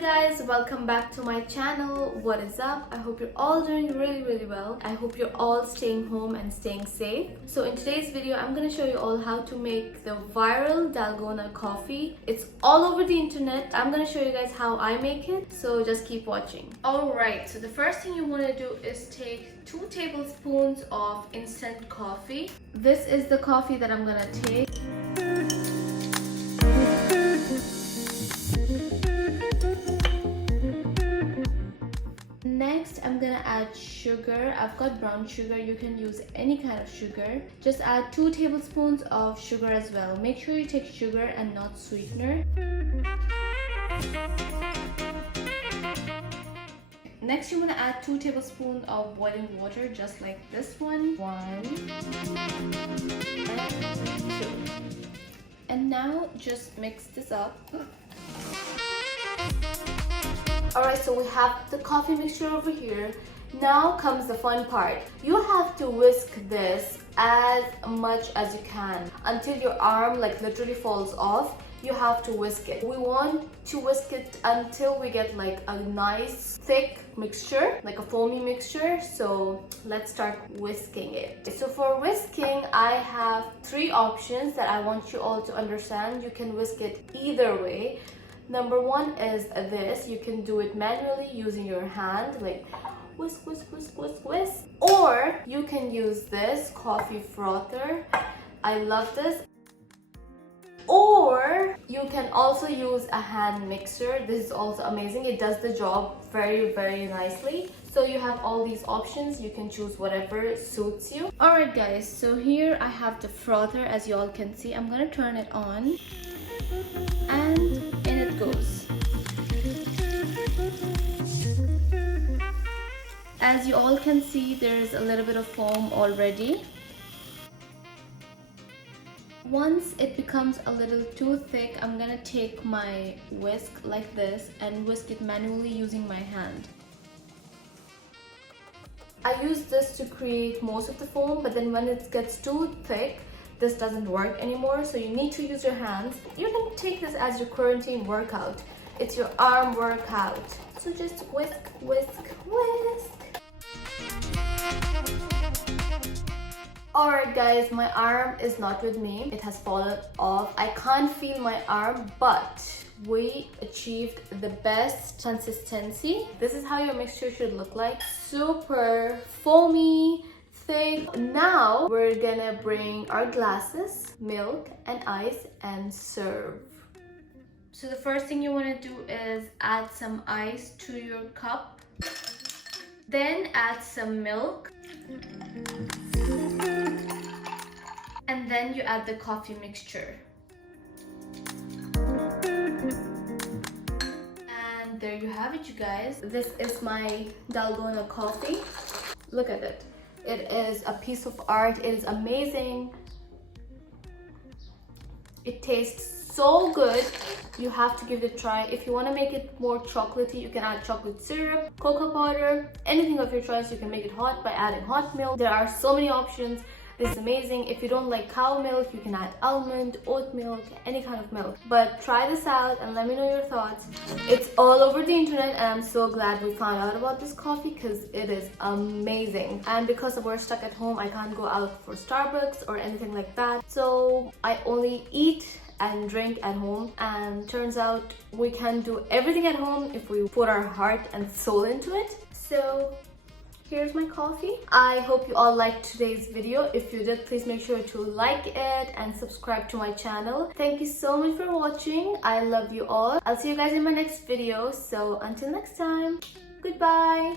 Guys, welcome back to my channel. What is up? I hope you're all doing really well. I hope you're all staying home and staying safe. So in today's video, I'm gonna show you all how to make the viral Dalgona coffee. It's all over the internet. I'm gonna show you guys how I make it, so just keep watching. Alright, so the first thing you want to do is take 2 tablespoons of instant coffee. This is the coffee that I'm gonna take. Next, I'm gonna add sugar. I've got brown sugar. You can use any kind of sugar. Just add 2 tablespoons of sugar as well. Make sure you take sugar and not sweetener. Next, you want to add 2 tablespoons of boiling water, just like this one. 1 and 2. And now just mix this up. Alright, so we have the coffee mixture over here. Now comes the fun part. You have to whisk this as much as you can until your arm literally falls off. You have to whisk it. We want to whisk it until we get like a nice thick mixture, like a foamy mixture. So let's start whisking it. So for whisking, I have 3 options that I want you all to understand. You can whisk it either way. Number 1 is this. You can do it manually using your hand, like whisk, whisk, whisk, whisk, whisk. Or you can use this coffee frother. I love this. Or you can also use a hand mixer. This is also amazing. It does the job very nicely. So you have all these options. You can choose whatever suits you. Alright guys, so here I have the frother. As you all can see, I'm gonna turn it on. And in it goes. As you all can see, there's a little bit of foam already. Once it becomes a little too thick, I'm gonna take my whisk like this and whisk it manually using my hand. I use this to create most of the foam, but then when it gets too thick, this doesn't work anymore, so you need to use your hands. You can take this as your quarantine workout. It's your arm workout. So just whisk, whisk, whisk. Alright guys, my arm is not with me. It has fallen off. I can't feel my arm, but we achieved the best consistency. This is how your mixture should look like. Super foamy, thick. Now we're gonna bring our glasses, milk and ice, and serve. So the first thing you want to do is add some ice to your cup. Then add some milk. And then you add the coffee mixture. And there you have it, you guys. This is my Dalgona coffee. Look at it. It is a piece of art. It is amazing. It tastes so good. You have to give it a try. If you want to make it more chocolatey, you can add chocolate syrup, cocoa powder, anything of your choice. You can make it hot by adding hot milk. There are so many options. This is amazing. If you don't like cow milk, you can add almond, oat milk, any kind of milk. But try this out and let me know your thoughts. It's all over the internet, and I'm so glad we found out about this coffee because it is amazing. And because we're stuck at home, I can't go out for Starbucks or anything like that. So I only eat and drink at home, and turns out we can do everything at home if we put our heart and soul into it. So here's my coffee. I hope you all liked today's video. If you did, please make sure to like it and subscribe to my channel. Thank you so much for watching. I love you all. I'll see you guys in my next video. So until next time, goodbye.